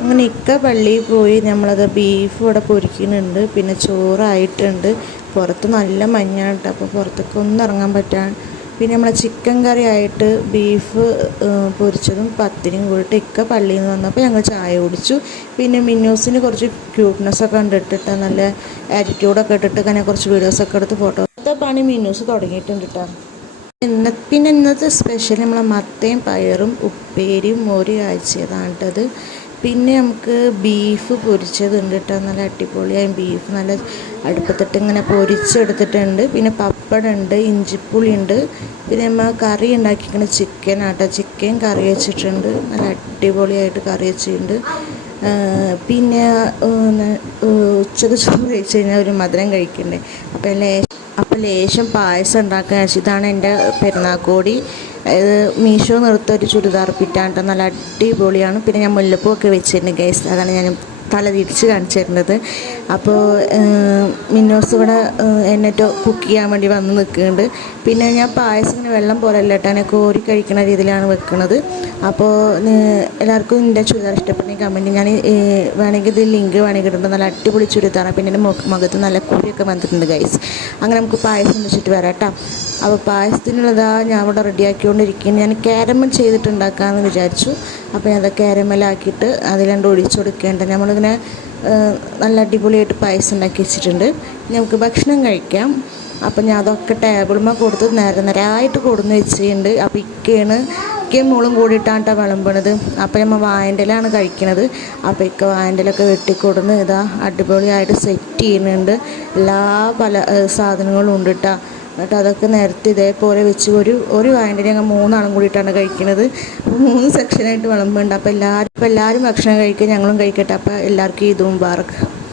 അങ്ങനെ ഇക്ക പള്ളിയിൽ പോയി നമ്മളത് ബീഫ് ഇവിടെ പൊരിക്കുന്നുണ്ട്. പിന്നെ ചോറായിട്ടുണ്ട്. പുറത്ത് നല്ല മഞ്ഞാണ്, അപ്പോൾ പുറത്തേക്ക് ഒന്നും ഇറങ്ങാൻ പറ്റാൻ. പിന്നെ നമ്മളെ ചിക്കൻ കറി ആയിട്ട് ബീഫ് പൊരിച്ചതും പത്തിരിയും കൂടിയിട്ട് ഇക്ക പള്ളിയിൽ നിന്ന് വന്നപ്പോൾ ഞങ്ങൾ ചായ കുടിച്ചു. പിന്നെ മിന്നൂസിന് കുറച്ച് ക്യൂട്ട്നെസ്സൊക്കെ കണ്ടിട്ടിട്ട് നല്ല ആറ്റിറ്റ്യൂഡൊക്കെ ഇട്ടിട്ട് അങ്ങനെ കുറച്ച് വീഡിയോസൊക്കെ എടുത്ത് ഫോട്ടോ പണി മിന്നൂസ് തുടങ്ങിയിട്ടുണ്ട് കേട്ടോ. പിന്നെ ഇന്നത്തെ സ്പെഷ്യൽ നമ്മളെ മത്തയും പയറും ഉപ്പേരിയും മോര് കാച്ചിയതാണ് കേട്ടത്. പിന്നെ നമുക്ക് ബീഫ് പൊരിച്ചതുണ്ട് കേട്ടോ. നല്ല അടിപൊളിയായി ബീഫ് നല്ല അടുപ്പത്തിട്ട് ഇങ്ങനെ പൊരിച്ചെടുത്തിട്ടുണ്ട്. പിന്നെ പപ്പടമുണ്ട്, ഇഞ്ചിപ്പുളി ഉണ്ട്. പിന്നെ നമ്മൾ കറി ഉണ്ടാക്കിയിരിക്കുന്നത് ചിക്കൻ ആട്ടോ. ചിക്കൻ കറി വെച്ചിട്ടുണ്ട്, നല്ല അടിപൊളിയായിട്ട് കറി വെച്ചിട്ടുണ്ട്. പിന്നെ ഉച്ചക്ക് ചോറ് കഴിച്ച് കഴിഞ്ഞാൽ ഒരു മധുരം കഴിക്കണ്ടേ, അപ്പോൾ ലേശം പായസം ഉണ്ടാക്കാൻ വെച്ചു. ഇതാണ് എൻ്റെ പെരുന്നാക്കോടി. മീഷോ നിർത്തൊരു ചുരിദാർ പിറ്റാണ്ട് നല്ല അടിപൊളിയാണ്. പിന്നെ ഞാൻ മുല്ലപ്പൂ ഒക്കെ വെച്ചിട്ടുണ്ട് ഗൈസ്, അതാണ് ഞാൻ തല തിരിച്ച് കാണിച്ചു തരുന്നത്. അപ്പോൾ മിന്നോസ് ഇവിടെ എന്നിട്ട് കുക്ക് ചെയ്യാൻ വേണ്ടി വന്ന് നിൽക്കുന്നുണ്ട്. പിന്നെ ഞാൻ പായസം ഇങ്ങനെ വെള്ളം പോലെ അല്ല കേട്ടോ, ഞാൻ കോരി കഴിക്കുന്ന രീതിയിലാണ് വെക്കുന്നത്. അപ്പോൾ എല്ലാവർക്കും എൻ്റെ ചുരിദാർ ഇഷ്ടപ്പെട്ടെങ്കിൽ കമൻറ്റ്. ഞാൻ വേണമെങ്കിൽ ഇത് ലിങ്ക് വേണമെങ്കിൽ ഇടുന്നുണ്ട്. നല്ല അടിപൊളി ചുരിദാറാണ്. പിന്നെ എൻ്റെ മുഖത്ത് നല്ല കുരിയൊക്കെ വന്നിട്ടുണ്ട് ഗൈസ്. അങ്ങനെ നമുക്ക് പായസം വെച്ചിട്ട് വരാം കേട്ടോ. അപ്പോൾ പായസത്തിനുള്ളതാ ഞാൻ ഇവിടെ റെഡിയാക്കിക്കൊണ്ടിരിക്കുന്നു. ഞാൻ കാരമൽ ചെയ്തിട്ടുണ്ടാക്കാമെന്ന് വിചാരിച്ചു. അപ്പോൾ ഞാൻ അത് കാരമലാക്കിയിട്ട് അതിലുണ്ട് ഒഴിച്ചു കൊടുക്കേണ്ടത്. നമ്മളിങ്ങനെ നല്ല അടിപൊളിയായിട്ട് പായസം ഉണ്ടാക്കി വെച്ചിട്ടുണ്ട്. നമുക്ക് ഭക്ഷണം കഴിക്കാം. അപ്പം ഞാൻ അതൊക്കെ ടേബിളുമ്മ കൊടുത്ത് നിരനിരയായിട്ട് കൊടുന്ന് വെച്ചിട്ടുണ്ട്. അപ്പോൾ ഇക്കയും മോളും കൂടിയിട്ടാണ് വിളമ്പണത്. അപ്പോൾ നമ്മൾ വായൻ്റെലാണ് കഴിക്കുന്നത്. അപ്പോൾ ഇക്ക വായൻ്റെലൊക്കെ വെട്ടിക്കൊടുന്ന് ഇതാ അടിപൊളിയായിട്ട് സെറ്റ് ചെയ്യുന്നുണ്ട്. എല്ലാ പല സാധനങ്ങളും ഉണ്ട് കേട്ടോ. എന്നിട്ട് അതൊക്കെ നേരത്തെ ഇതേപോലെ വെച്ച് ഒരു വായൻ്റെ ഞങ്ങൾ 3 ആളും കൂടിയിട്ടാണ് കഴിക്കുന്നത്. അപ്പോൾ 3 സെക്ഷനായിട്ട് വിളമ്പുന്നുണ്ട്. അപ്പോൾ എല്ലാവരും ഭക്ഷണം കഴിക്കുക, ഞങ്ങളും കഴിക്കട്ടെ. അപ്പോൾ എല്ലാവർക്കും ഈദ് മുബാറക്ക്.